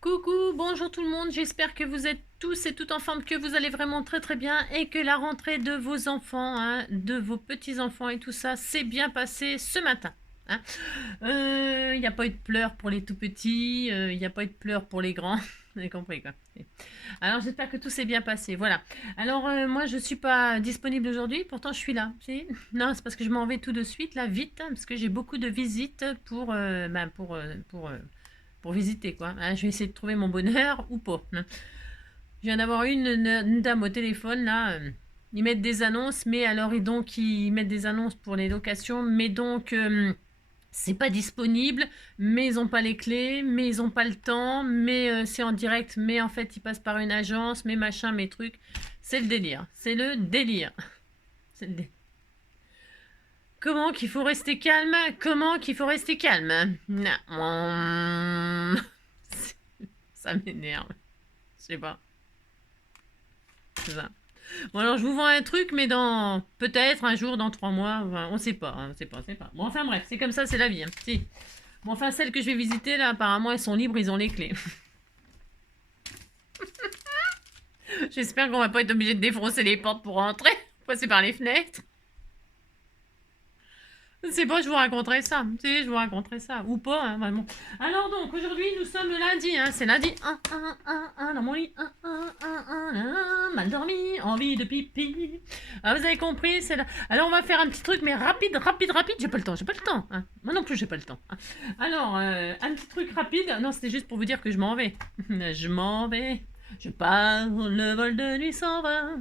Coucou, bonjour tout le monde, j'espère que vous êtes tous et toutes en forme, que vous allez vraiment très très bien et que la rentrée de vos enfants, hein, de vos petits-enfants et tout ça s'est bien passé ce matin. Hein. Il n'y a pas eu de pleurs pour les tout petits, il n'y a pas eu de pleurs pour les grands, vous avez compris quoi. Alors j'espère que tout s'est bien passé, voilà. Alors moi je suis pas disponible aujourd'hui, pourtant je suis là. Si. Non, c'est parce que je m'en vais tout de suite, là, vite, hein, parce que j'ai beaucoup de visites pour visiter, quoi. Hein, je vais essayer de trouver mon bonheur ou pas. Hein. Je viens d'avoir une dame au téléphone, là. Ils mettent des annonces, mais alors, et donc, ils mettent des annonces pour les locations, mais donc, c'est pas disponible, mais ils ont pas les clés, mais ils ont pas le temps, mais c'est en direct, mais en fait, ils passent par une agence, mais machin, mais trucs. C'est le délire. C'est le délire. C'est le délire. Comment qu'il faut rester calme? Comment qu'il faut rester calme? Non. Ça m'énerve. Je sais pas. C'est ça. Bon alors je vous vends un truc, mais dans peut-être un jour, dans 3 mois, enfin, on sait pas, hein, on sait pas, on sait pas. Bon enfin bref, c'est comme ça, c'est la vie. Hein. Si. Bon enfin celles que je vais visiter là, apparemment elles sont libres, ils ont les clés. J'espère qu'on va pas être obligé de défoncer les portes pour rentrer, passer par les fenêtres. C'est bon, je vous raconterai ça. Si, je vous raconterai ça. Ou pas, hein, vraiment. Alors donc, aujourd'hui, nous sommes lundi. Hein, c'est lundi. Dans mon lit. Mal dormi. Envie de pipi. Ah, vous avez compris, c'est là. Alors, on va faire un petit truc, mais rapide. J'ai pas le temps, Hein. Moi non plus, j'ai pas le temps. Hein. Alors, un petit truc rapide. Non, c'était juste pour vous dire que je m'en vais. Je m'en vais. Je pars, le vol de nuit s'en va.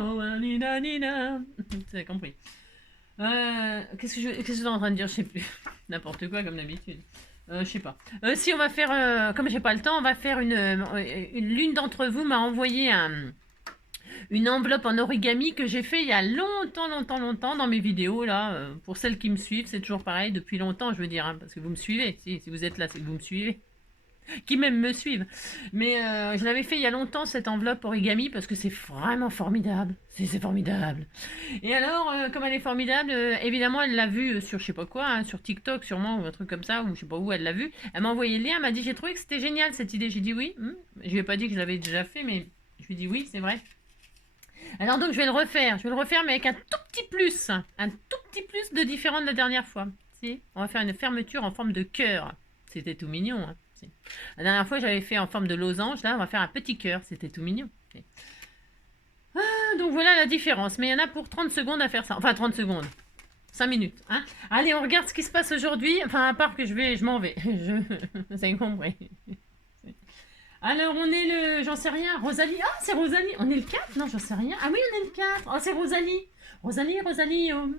Oh, nina, nina. Vous avez compris. Qu'est-ce que je suis en train de dire? Je sais plus. N'importe quoi comme d'habitude. Je sais pas. Si on va faire, comme j'ai pas le temps, on va faire l'une d'entre vous m'a envoyé une enveloppe en origami que j'ai fait il y a longtemps dans mes vidéos là. Pour celles qui me suivent, c'est toujours pareil depuis longtemps, je veux dire, hein, parce que vous me suivez. Si vous êtes là, c'est que vous me suivez. Qui même me suivent. Mais je l'avais fait il y a longtemps cette enveloppe origami parce que c'est vraiment formidable. C'est formidable. Et alors, comme elle est formidable, évidemment, elle l'a vue sur je sais pas quoi, hein, sur TikTok sûrement, ou un truc comme ça, ou je sais pas où elle l'a vu. Elle m'a envoyé le lien, elle m'a dit j'ai trouvé que c'était génial cette idée. J'ai dit oui. Je lui ai pas dit que je l'avais déjà fait, mais je lui ai dit oui, c'est vrai. Alors donc je vais le refaire. Je vais le refaire, mais avec un tout petit plus. Un tout petit plus de différent de la dernière fois. Si, on va faire une fermeture en forme de cœur. C'était tout mignon. Hein. Si. La dernière fois, j'avais fait en forme de losange. Là, on va faire un petit cœur. C'était tout mignon. Si. Donc voilà la différence. Mais il y en a pour 30 secondes à faire ça. Enfin, 30 secondes. 5 minutes. Hein. Allez, on regarde ce qui se passe aujourd'hui. Enfin, à part que je m'en vais. Vous avez compris. Alors, on est le... J'en sais rien. Rosalie. Ah, c'est Rosalie. On est le 4. Non, j'en sais rien. Ah oui, on est le 4. Oh, c'est Rosalie. Rosalie, oh.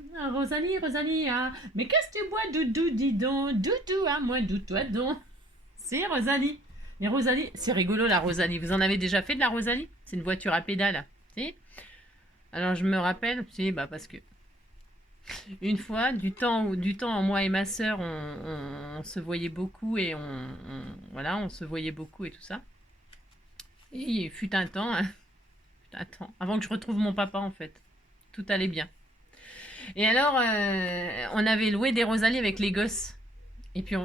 Rosalie. Ah. Mais qu'est-ce que tu bois, Doudou, dis donc. Doudou, ah, moi, doudou, donc. C'est Rosalie. Mais Rosalie, c'est rigolo la Rosalie. Vous en avez déjà fait de la Rosalie? C'est une voiture à pédales. Si. Alors, je me rappelle, si, bah, parce que une fois, du temps, moi et ma sœur, on se voyait beaucoup et voilà, on se voyait beaucoup et tout ça. Et il fut un temps, hein, avant que je retrouve mon papa en fait. Tout allait bien. Et alors, on avait loué des Rosalies avec les gosses. Et puis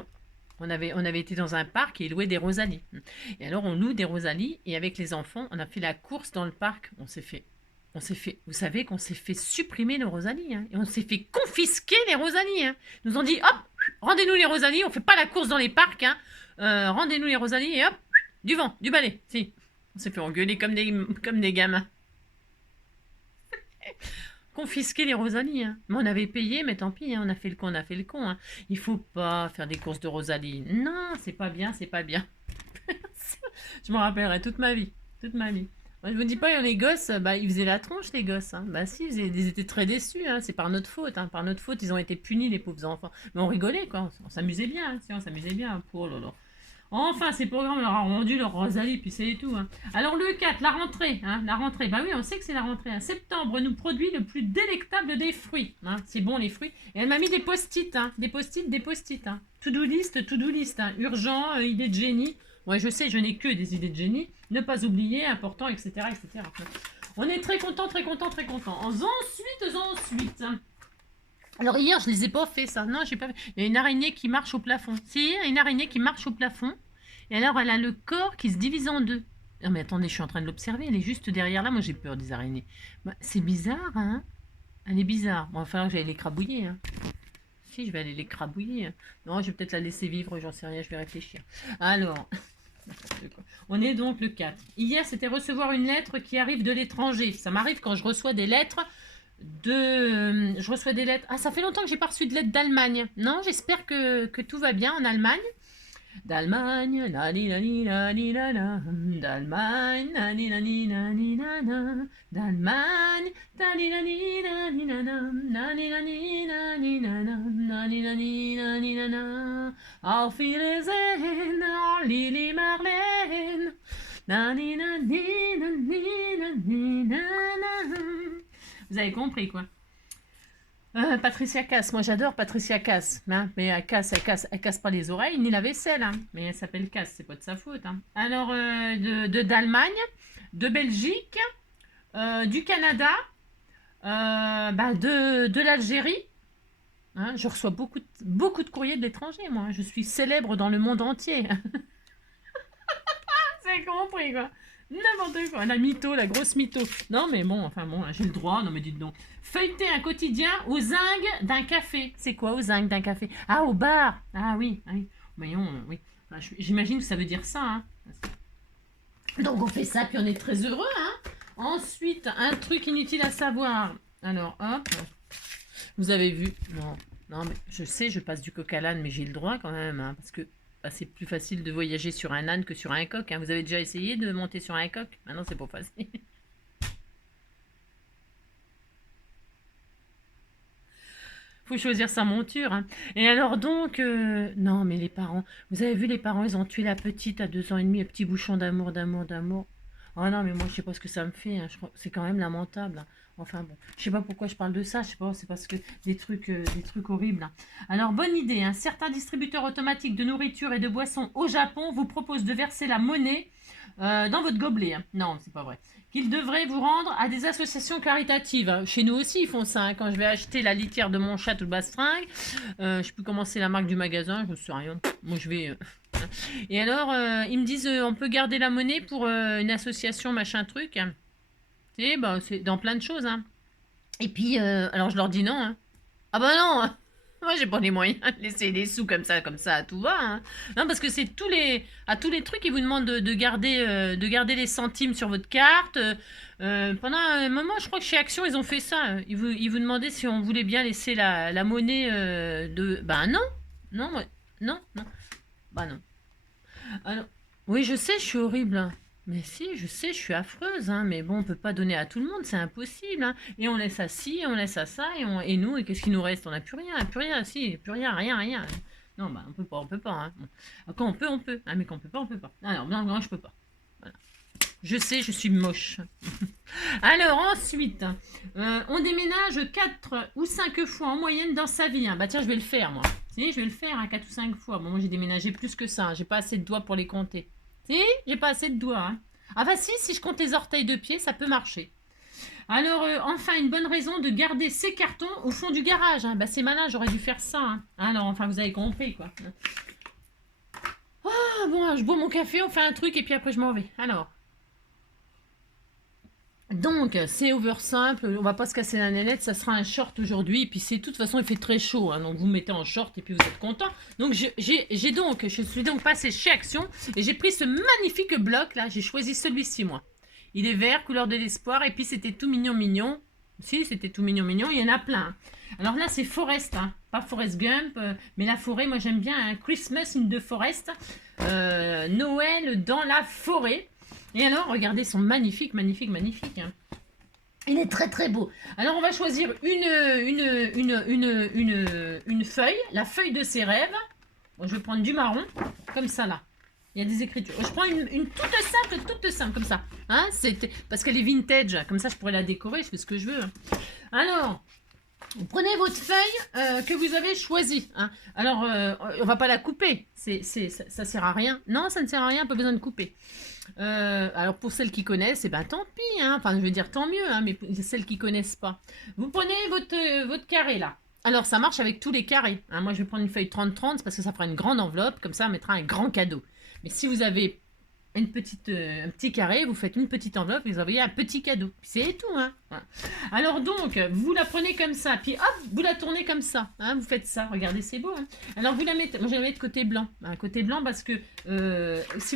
on avait été dans un parc et loué des Rosalies. Et alors on loue des Rosalies et avec les enfants, on a fait la course dans le parc. Vous savez qu'on s'est fait supprimer nos Rosalies, hein, et on s'est fait confisquer les Rosalies. Hein. Ils nous ont dit, hop, rendez-nous les Rosalies, on fait pas la course dans les parcs, hein. Rendez-nous les Rosalies et hop, du vent, du balai. Si, on s'est fait engueuler comme des gamins. Confisquer les Rosalies, hein. Mais on avait payé, mais tant pis, hein, on a fait le con, Hein. Il faut pas faire des courses de Rosalie. Non, c'est pas bien. Je m'en rappellerai toute ma vie. Moi, je vous dis pas, les gosses, bah, ils faisaient la tronche, les gosses. Hein. Bah si, ils étaient très déçus. Hein. C'est par notre faute. Hein. Par notre faute, ils ont été punis, les pauvres enfants. Mais on rigolait, quoi. On s'amusait bien. Hein. Si, on s'amusait bien. Oh là là. Enfin, ces programmes leur ont rendu leur Rosalie, puis c'est tout. Hein. Alors le 4, la rentrée. Hein. La rentrée, bah oui, on sait que c'est la rentrée. Hein. Septembre nous produit le plus délectable des fruits. Hein. C'est bon, les fruits. Et elle m'a mis des post-it. Hein. Des post-it. Hein. To-do list. Hein. Urgent, idée de génie. Ouais, je sais, je n'ai que des idées de génie. Ne pas oublier, important, etc. On est très content. Ensuite. Alors hier, je les ai pas fait ça. Non, j'ai pas fait. Il y a une araignée qui marche au plafond. Si, il y a une araignée qui marche au plafond. Et alors, elle a le corps qui se divise en deux. Non, mais attendez, je suis en train de l'observer. Elle est juste derrière là. Moi, j'ai peur des araignées. Bah, c'est bizarre, hein? Elle est bizarre. Bon, il va falloir que j'aille l'écrabouiller, hein. Si, je vais aller l'écrabouiller. Non, je vais peut-être la laisser vivre, j'en sais rien, je vais réfléchir. Alors, on est donc le 4. Hier, c'était recevoir une lettre qui arrive de l'étranger. Ça m'arrive quand je reçois des lettres Je reçois des lettres. Ah, ça fait longtemps que j'ai pas reçu de lettres d'Allemagne. Non, j'espère que tout va bien en Allemagne. D'Allemagne, la li la li la li la la. D'Allemagne, la li la li la li la la. D'Allemagne, la li la li la li la la. La li la li la li la la. La li la li la li la la. Auf Wiedersehen, oh Lili Marlène. La li la li la li la li la la. Vous avez compris quoi. Patricia Cass, moi j'adore Patricia Cass, hein, mais elle casse pas les oreilles ni la vaisselle, hein, mais elle s'appelle Cass, c'est pas de sa faute. Hein. Alors, d'Allemagne, de Belgique, du Canada, de l'Algérie, hein, je reçois beaucoup de courriers de l'étranger, moi, je suis célèbre dans le monde entier. C'est compris quoi. N'importe quoi, la mytho, la grosse mytho. Non mais bon, enfin bon, j'ai le droit, non mais dites donc. Feuilleter un quotidien au zinc d'un café. C'est quoi au zinc d'un café? Ah, au bar. Ah oui, ah oui. Voyons, oui. Enfin, j'imagine que ça veut dire ça. Hein. Donc on fait ça, puis on est très heureux. Hein. Ensuite, un truc inutile à savoir. Alors, hop. Vous avez vu. Non, non, mais je sais, je passe du coq à l'âne, mais j'ai le droit quand même. Hein, parce que c'est plus facile de voyager sur un âne que sur un coq. Hein. Vous avez déjà essayé de monter sur un coq? Maintenant, c'est pas facile. Faut choisir sa monture. Hein. Et alors donc, non, mais les parents, vous avez vu les parents, ils ont tué la petite à 2 ans et demi, un petit bouchon d'amour, d'amour, d'amour. Oh non, mais moi, je sais pas ce que ça me fait. Hein. C'est quand même lamentable. Hein. Enfin bon, je sais pas pourquoi je parle de ça. Je sais pas, c'est parce que des trucs horribles. Hein. Alors, bonne idée. Hein. Certains distributeurs automatiques de nourriture et de boissons au Japon vous proposent de verser la monnaie dans votre gobelet. Hein. Non, c'est pas vrai. Qu'ils devraient vous rendre à des associations caritatives. Hein. Chez nous aussi, ils font ça. Hein. Quand je vais acheter la litière de mon chat ou de bastringue, je peux commencer la marque du magasin, je ne sais rien. Moi, je vais... Et alors, ils me disent, on peut garder la monnaie pour une association, machin truc. Hein. Et bah, c'est dans plein de choses. Hein. Et puis, alors je leur dis non. Hein. Ah bah non. Moi, j'ai pas les moyens de laisser les sous comme ça, à tout va. Hein. Non, parce que c'est à tous les trucs, ils vous demandent de garder les centimes sur votre carte. Pendant un moment, je crois que chez Action, ils ont fait ça. Ils vous demandaient si on voulait bien laisser la monnaie de... Bah non. Non, non, non. Bah non. Alors, oui, je sais, je suis horrible. Hein. Mais si, je sais, je suis affreuse, hein, mais bon, on peut pas donner à tout le monde, c'est impossible. Hein. Et on laisse à ci, on laisse à ça, et nous, et qu'est-ce qui nous reste? On n'a plus rien, si, plus rien, rien, rien. Non, bah, on peut pas. Hein. Bon. Quand on peut, on peut. Hein, mais quand on peut pas, on peut pas. Alors, non, je peux pas. Voilà. Je sais, je suis moche. Alors, ensuite, on déménage 4 ou 5 fois en moyenne dans sa vie. Hein. Bah tiens, je vais le faire, moi. Si, je vais le faire, hein, 4 ou 5 fois. Bon, moi, j'ai déménagé plus que ça. Hein. J'ai pas assez de doigts pour les compter. Si, j'ai pas assez de doigts. Hein. Ah bah si je compte les orteils de pied, ça peut marcher. Alors, enfin, une bonne raison de garder ces cartons au fond du garage. Hein. Bah c'est malin, j'aurais dû faire ça. Hein. Alors, enfin, vous avez compris, quoi. Ah, bon, je bois mon café, on fait un truc, et puis après, je m'en vais. Alors... Donc, c'est over simple, on va pas se casser la nénette, ça sera un short aujourd'hui, et puis c'est de toute façon il fait très chaud, hein, donc vous mettez en short et puis vous êtes content. Donc je suis donc passée chez Action et j'ai pris ce magnifique bloc là, j'ai choisi celui-ci moi. Il est vert, couleur de l'espoir, et puis c'était tout mignon. Si, c'était tout mignon, il y en a plein. Hein. Alors là c'est Forest, hein, pas Forest Gump, mais la forêt, moi j'aime bien, hein, Christmas in the Forest, Noël dans la forêt. Et alors, regardez, son magnifique. Hein. Il est très très beau. Alors, on va choisir une feuille, la feuille de ses rêves. Bon, je vais prendre du marron, comme ça là. Il y a des écritures. Je prends une toute simple, comme ça. Hein, parce qu'elle est vintage, comme ça je pourrais la décorer, je fais ce que je veux. Hein. Alors, vous prenez votre feuille que vous avez choisie. Hein. Alors, on va pas la couper. Ça sert à rien. Non, ça ne sert à rien, pas besoin de couper. Alors pour celles qui connaissent, eh ben tant pis, hein. Enfin je veux dire tant mieux, hein, mais celles qui connaissent pas. Vous prenez votre carré là. Alors ça marche avec tous les carrés. Hein. Moi je vais prendre une feuille 30-30 parce que ça fera une grande enveloppe, comme ça on mettra un grand cadeau. Mais si vous avez un petit carré, vous faites une petite enveloppe, vous envoyez un petit cadeau. C'est tout, hein. Voilà. Alors donc, vous la prenez comme ça, puis hop, vous la tournez comme ça. Hein, vous faites ça, regardez, c'est beau. Hein. Alors vous la mettez, moi je la mets de côté blanc. Hein, côté blanc parce que si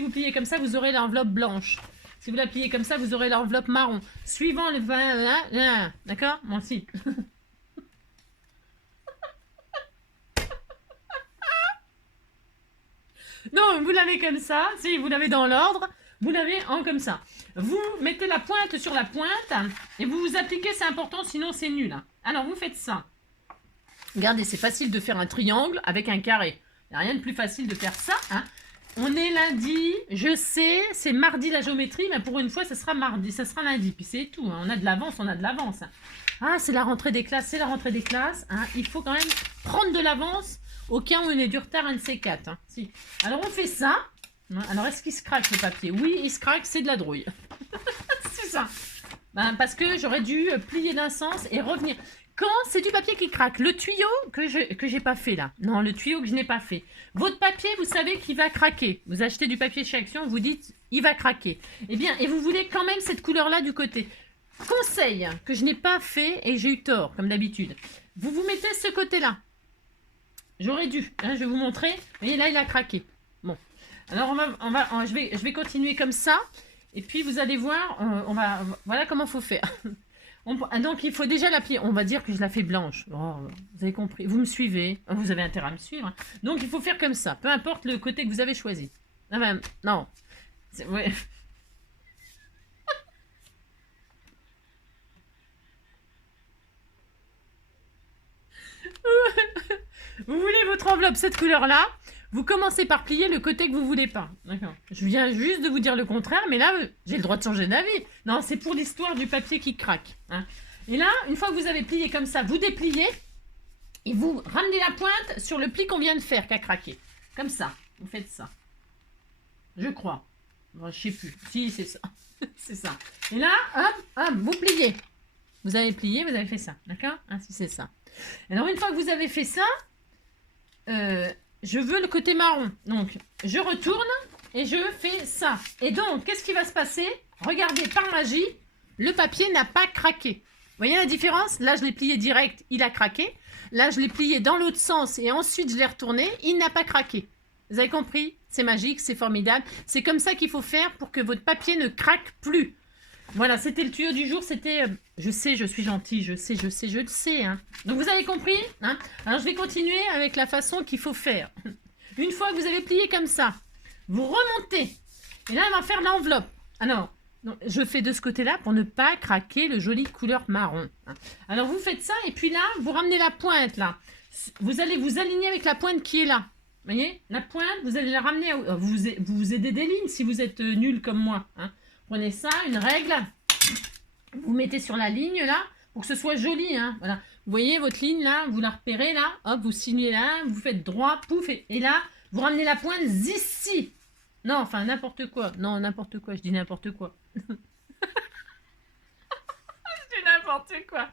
vous pliez comme ça, vous aurez l'enveloppe blanche. Si vous la pliez comme ça, vous aurez l'enveloppe marron. Suivant le vin, d'accord? Bon, si. Non, vous l'avez comme ça. Si vous l'avez dans l'ordre, vous l'avez en comme ça. Vous mettez la pointe sur la pointe et vous vous appliquez, c'est important, sinon c'est nul. Hein. Alors vous faites ça. Regardez, c'est facile de faire un triangle avec un carré. Il n'y a rien de plus facile de faire ça. Hein. On est lundi, je sais, c'est mardi la géométrie, mais pour une fois, ça sera mardi, ça sera lundi. Puis c'est tout, hein. On a de l'avance, on a de l'avance. Hein. Ah, c'est la rentrée des classes, c'est la rentrée des classes. Hein. Il faut quand même prendre de l'avance au cas où on est du retard, un de ces quatre. Hein. Si. Alors on fait ça. Alors est-ce qu'il se craque le papier? Oui, il se craque, c'est de la drouille. C'est ça. Ben, parce que j'aurais dû plier d'un sens et revenir. Quand c'est du papier qui craque, le tuyau que j'ai pas fait là, non, le tuyau que je n'ai pas fait, votre papier, vous savez qu'il va craquer. Vous achetez du papier chez Action, vous dites, il va craquer. Eh bien, et vous voulez quand même cette couleur-là du côté. Conseil que je n'ai pas fait et j'ai eu tort, comme d'habitude. Vous vous mettez ce côté-là. J'aurais dû, hein, je vais vous montrer. Vous voyez, là, il a craqué. Bon, alors je vais continuer comme ça. Et puis, vous allez voir, voilà comment il faut faire. Donc, il faut déjà l'appliquer. On va dire que je la fais blanche. Oh, vous avez compris. Vous me suivez. Vous avez intérêt à me suivre. Donc, il faut faire comme ça. Peu importe le côté que vous avez choisi. Ah ben, non. Ouais. Vous voulez votre enveloppe cette couleur-là. Vous commencez par plier le côté que vous voulez pas. D'accord. Je viens juste de vous dire le contraire, mais là, j'ai le droit de changer d'avis. Non, c'est pour l'histoire du papier qui craque. Hein. Et là, une fois que vous avez plié comme ça, vous dépliez et vous ramenez la pointe sur le pli qu'on vient de faire, qui a craqué. Comme ça. Vous faites ça. Je crois. Bon, je sais plus. Si, c'est ça. C'est ça. Et là, hop, hop, vous pliez. Vous avez plié, vous avez fait ça. D'accord? Ah, si, c'est ça. Alors, une fois que vous avez fait ça, je veux le côté marron. Donc, je retourne et je fais ça. Et donc, qu'est-ce qui va se passer? Regardez, par magie, le papier n'a pas craqué. Vous voyez la différence? Là, je l'ai plié direct, il a craqué. Là, je l'ai plié dans l'autre sens et ensuite, je l'ai retourné, il n'a pas craqué. Vous avez compris? C'est magique, c'est formidable. C'est comme ça qu'il faut faire pour que votre papier ne craque plus. Voilà, c'était le tuyau du jour, c'était... je sais, je suis gentille, je le sais. Hein. Donc, vous avez compris hein. Alors, je vais continuer avec la façon qu'il faut faire. Une fois que vous avez plié comme ça, vous remontez. Et là, on va faire l'enveloppe. Alors, je fais de ce côté-là pour ne pas craquer le joli couleur marron. Hein. Alors, vous faites ça et puis là, vous ramenez la pointe, là. Vous allez vous aligner avec la pointe qui est là. Vous voyez? La pointe, vous allez la ramener... vous aidez des lignes si vous êtes nul comme moi. Hein. Prenez ça, une règle, vous mettez sur la ligne là, pour que ce soit joli. Hein, voilà. Vous voyez votre ligne là, vous la repérez là, hop, vous signez là, vous faites droit, pouf, et là, vous ramenez la pointe ici. Non, enfin, n'importe quoi. Non, n'importe quoi, je dis n'importe quoi. Je dis n'importe quoi.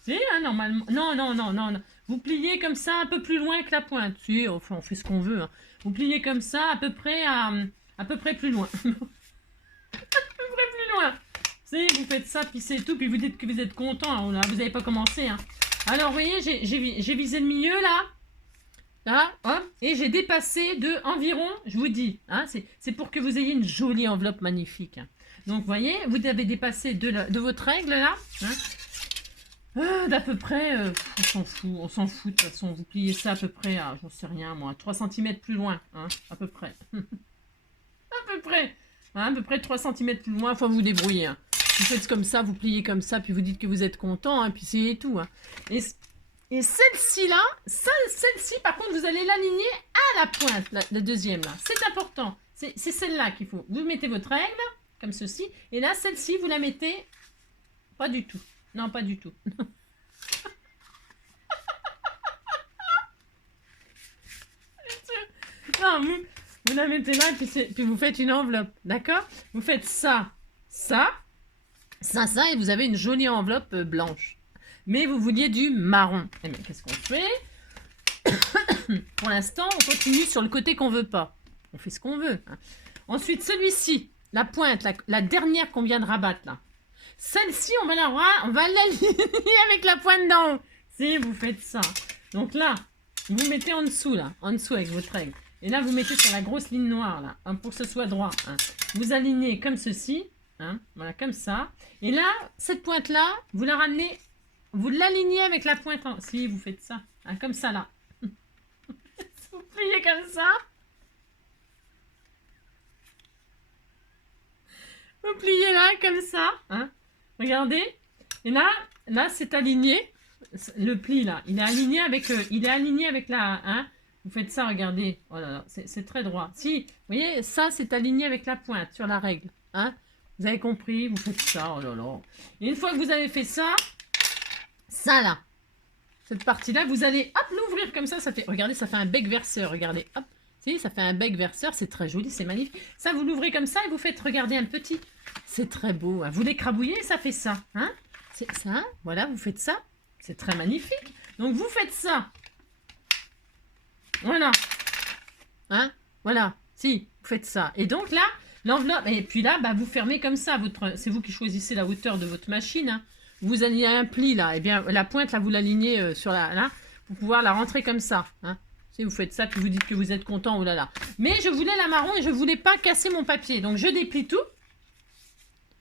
Si, hein, normalement. Non. Vous pliez comme ça un peu plus loin que la pointe. Si, enfin, on fait ce qu'on veut. Hein. Vous pliez comme ça à peu près plus loin. Plus loin. Si, vous faites ça, puis c'est tout, puis vous dites que vous êtes content. Là, vous n'avez pas commencé. Hein. Alors, vous voyez, j'ai visé le milieu, là. Là, hop, et j'ai dépassé de environ, je vous dis, hein, c'est pour que vous ayez une jolie enveloppe magnifique. Hein. Donc, vous voyez, vous avez dépassé de votre règle, là. Hein. D'à peu près, on s'en fout, de toute façon. Vous pliez ça à peu près, j'en sais rien, moi, 3 cm plus loin, hein, à peu près. À peu près. Hein, à peu près 3 cm plus loin, il faut vous débrouiller. Hein. Vous faites comme ça, vous pliez comme ça, puis vous dites que vous êtes content, hein, puis c'est tout. Hein. Et celle-ci là, celle-ci par contre, vous allez l'aligner à la pointe, la deuxième là. C'est important. C'est celle-là qu'il faut. Vous mettez votre règle, comme ceci, et là, celle-ci, vous la mettez pas du tout. Non, pas du tout. Non, vous la mettez là, puis vous faites une enveloppe, d'accord? Vous faites ça, et vous avez une jolie enveloppe blanche. Mais vous vouliez du marron. Eh bien, qu'est-ce qu'on fait? Pour l'instant, on continue sur le côté qu'on veut pas. On fait ce qu'on veut. Hein. Ensuite, celui-ci, la pointe, la dernière qu'on vient de rabattre là. Celle-ci, on va l'aligner avec la pointe d'en haut. Si, vous faites ça. Donc là, vous mettez en dessous avec votre règle. Et là, vous mettez sur la grosse ligne noire, là, hein, pour que ce soit droit. Hein. Vous alignez comme ceci, hein, voilà, comme ça. Et là, cette pointe-là, vous la ramenez, vous l'alignez avec la pointe en... Si, vous faites ça, hein, comme ça, là. Vous pliez comme ça. Vous pliez là, comme ça. Hein. Regardez. Et là c'est aligné. Le pli, là, il est aligné avec la... Hein. Vous faites ça, regardez. Oh là là, c'est très droit. Si, vous voyez, ça, c'est aligné avec la pointe sur la règle. Hein. Vous avez compris, vous faites ça. Oh là là. Et une fois que vous avez fait ça, là, cette partie-là, vous allez, hop, l'ouvrir comme ça. Ça fait, regardez, ça fait un bec verseur. Regardez, hop. Si, ça fait un bec verseur, c'est très joli, c'est magnifique. Ça, vous l'ouvrez comme ça et vous faites, regardez, un petit... C'est très beau. Hein. Vous l'écrabouillez et ça fait ça. Hein. C'est ça, hein. Voilà, vous faites ça. C'est très magnifique. Donc, vous faites ça. Voilà. Hein. Voilà. Si, vous faites ça. Et donc, là, l'enveloppe... Et puis là, bah, vous fermez comme ça. C'est vous qui choisissez la hauteur de votre machine. Hein. Vous alignez un pli, là. Et bien, la pointe, là, vous l'alignez sur la... Là, pour pouvoir la rentrer comme ça. Hein. Si vous faites ça, puis vous dites que vous êtes content, oh là là. Mais je voulais la marron et je voulais pas casser mon papier. Donc, je déplie tout.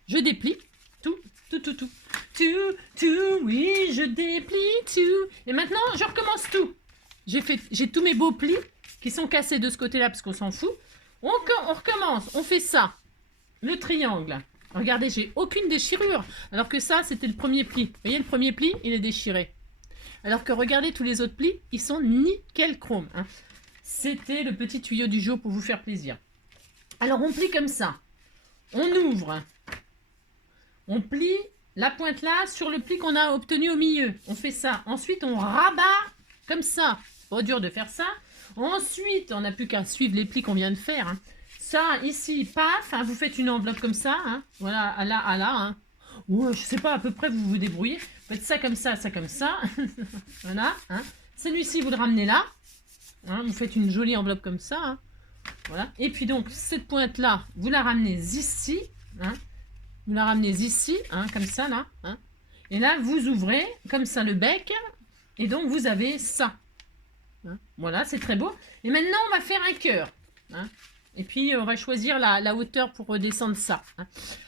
Je déplie tout. Oui, je déplie tout. Et maintenant, je recommence tout. J'ai tous mes beaux plis qui sont cassés de ce côté-là parce qu'on s'en fout. On recommence. On fait ça. Le triangle. Regardez, j'ai aucune déchirure. Alors que ça, c'était le premier pli. Vous voyez, le premier pli, il est déchiré. Alors que regardez, tous les autres plis, ils sont nickel chrome. Hein. C'était le petit tuyau du jour pour vous faire plaisir. Alors, on plie comme ça. On ouvre. On plie la pointe là sur le pli qu'on a obtenu au milieu. On fait ça. Ensuite, on rabat comme ça. C'est pas dur de faire ça. Ensuite, on n'a plus qu'à suivre les plis qu'on vient de faire. Hein. Ça, ici, paf. Hein, vous faites une enveloppe comme ça. Hein. Voilà, à là. Hein. Ou je sais pas, à peu près, vous vous débrouillez. Vous faites ça comme ça, ça comme ça. Voilà. Hein. Celui-ci, vous le ramenez là. Hein, vous faites une jolie enveloppe comme ça. Hein. Voilà. Et puis donc, cette pointe-là, vous la ramenez ici. Hein. Vous la ramenez ici, hein, comme ça, là. Hein. Et là, vous ouvrez, comme ça, le bec. Et donc, vous avez ça. Hein. Voilà, c'est très beau. Et maintenant, on va faire un cœur. Hein. Et puis, on va choisir la hauteur pour redescendre ça. Hein.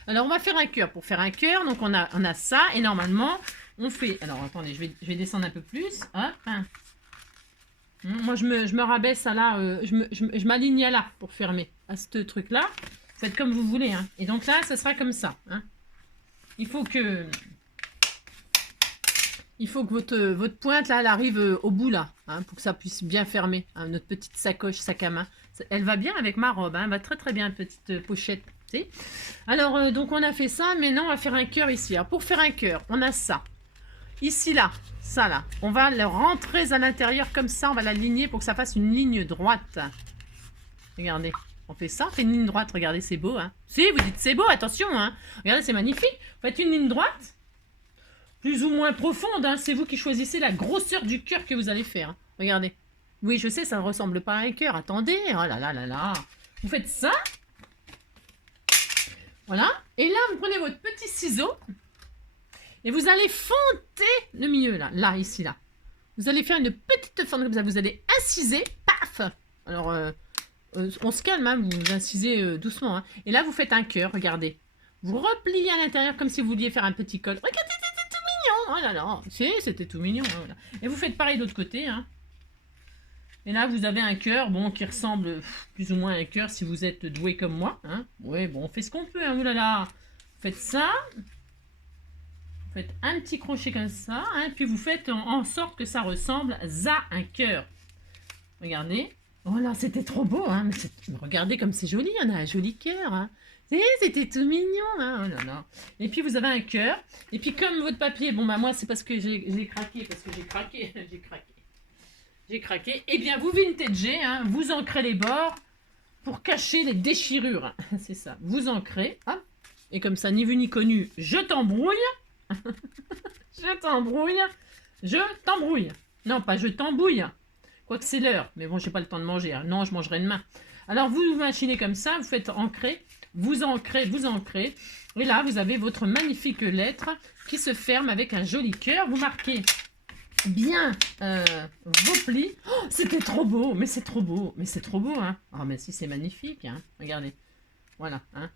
Alors, on va faire un cœur. Pour faire un cœur, donc, on a ça. Et normalement, on fait... Alors, attendez, je vais descendre un peu plus. Hop. Hein. Moi, je me rabaisse à là. Je m'aligne à là pour fermer à ce truc-là. Faites comme vous voulez. Hein. Et donc là, ça sera comme ça. Hein. Il faut que votre pointe, là, elle arrive au bout, là. Hein, pour que ça puisse bien fermer. Hein, notre petite sacoche, sac à main. Elle va bien avec ma robe. Hein, elle va très, très bien, petite pochette. Tu sais. Alors, donc, on a fait ça. Maintenant, on va faire un cœur ici. Alors, pour faire un cœur, on a ça. Ici, là. Ça, là. On va le rentrer à l'intérieur comme ça. On va l'aligner pour que ça fasse une ligne droite. Regardez. On fait ça, on fait une ligne droite, regardez, c'est beau, hein. Si, vous dites c'est beau, attention, hein. Regardez, c'est magnifique. Vous faites une ligne droite, plus ou moins profonde, hein. C'est vous qui choisissez la grosseur du cœur que vous allez faire. Hein. Regardez. Oui, je sais, ça ne ressemble pas à un cœur. Attendez, oh là là là là. Vous faites ça. Voilà. Et là, vous prenez votre petit ciseau et vous allez fenter le milieu, là. Là, ici, là. Vous allez faire une petite fente comme ça. Vous allez inciser, paf. Alors... on se calme, hein, vous incisez doucement. Hein. Et là, vous faites un cœur, regardez. Vous repliez à l'intérieur comme si vous vouliez faire un petit col. Regardez, c'était tout mignon. Oh là là, c'était tout mignon. Hein, voilà. Et vous faites pareil de l'autre côté. Hein. Et là, vous avez un cœur, bon, qui ressemble plus ou moins à un cœur si vous êtes doué comme moi. Hein. Oui, bon, on fait ce qu'on peut. Hein, oh là là. Faites ça. Vous faites un petit crochet comme ça. Hein, puis vous faites en sorte que ça ressemble à un cœur. Regardez. Oh là, c'était trop beau, hein. Mais regardez comme c'est joli, on a un joli cœur. Hein. C'était tout mignon. Hein. Oh là là. Et puis, vous avez un cœur. Et puis, comme votre papier, bon, bah moi, c'est parce que j'ai craqué, j'ai craqué. Eh bien, vous vintagez, hein, vous ancrez les bords pour cacher les déchirures. C'est ça, vous ancrez. Hop. Et comme ça, ni vu ni connu, je t'embrouille. Je t'embrouille. Non, pas je t'embouille. Quoique c'est l'heure, mais bon, j'ai pas le temps de manger. Hein. Non, je mangerai demain. Alors, vous machinez comme ça, vous faites ancrer, vous ancrez, vous ancrez. Et là, vous avez votre magnifique lettre qui se ferme avec un joli cœur. Vous marquez bien vos plis. Oh, c'était trop beau, mais c'est trop beau, mais c'est trop beau, hein. Oh, mais si, c'est magnifique, hein. Regardez. Voilà, hein.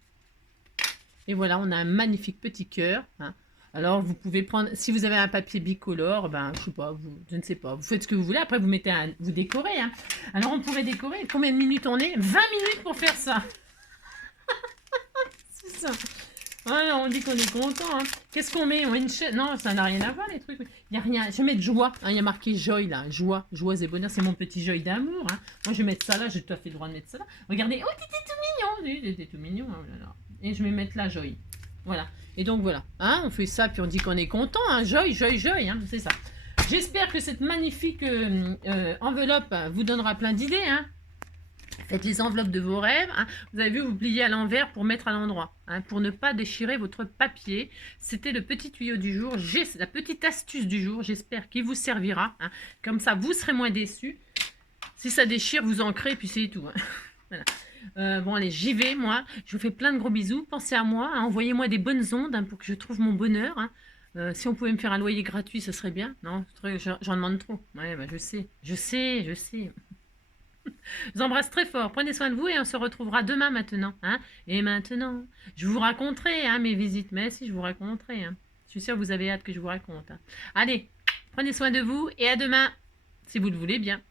Et voilà, on a un magnifique petit cœur, hein. Alors, vous pouvez prendre, si vous avez un papier bicolore, ben, je sais pas, je ne sais pas, vous faites ce que vous voulez, après vous mettez vous décorez, hein. Alors, on pourrait décorer, combien de minutes on est? 20 minutes pour faire ça. C'est ça. Ah, on dit qu'on est content, hein. Qu'est-ce qu'on met? On met une chaise? Non, ça n'a rien à voir, les trucs. Il n'y a rien. Je vais mettre joie, hein. Il y a marqué joy, là. Joie, joie et bonheur, c'est mon petit joy d'amour, hein. Moi, je vais mettre ça là, j'ai tout à fait le droit de mettre ça là. Regardez, oh, t'étais tout mignon. T'étais tout mignon, oh là là. Et je vais mettre là, joy. Voilà. Et donc voilà, hein, on fait ça, puis on dit qu'on est content, hein, joy, joy, joy, hein, c'est ça. J'espère que cette magnifique enveloppe vous donnera plein d'idées, hein. Faites les enveloppes de vos rêves, hein. Vous avez vu, vous pliez à l'envers pour mettre à l'endroit, hein, pour ne pas déchirer votre papier. C'était le petit tuyau du jour, la petite astuce du jour, j'espère qu'il vous servira, hein. Comme ça, vous serez moins déçus. Si ça déchire, vous ancrez, puis c'est tout, hein. Voilà. Bon allez, j'y vais moi, je vous fais plein de gros bisous, pensez à moi, hein, envoyez-moi des bonnes ondes, hein, pour que je trouve mon bonheur, hein. Si on pouvait me faire un loyer gratuit, ce serait bien, non? J'en demande trop, ouais, bah, je sais. Je vous embrasse très fort, prenez soin de vous et on se retrouvera demain maintenant, hein. Et maintenant, je vous raconterai, hein, mes visites, mais si, je vous raconterai, hein. Je suis sûre que vous avez hâte que je vous raconte, hein. Allez, prenez soin de vous et à demain, si vous le voulez bien.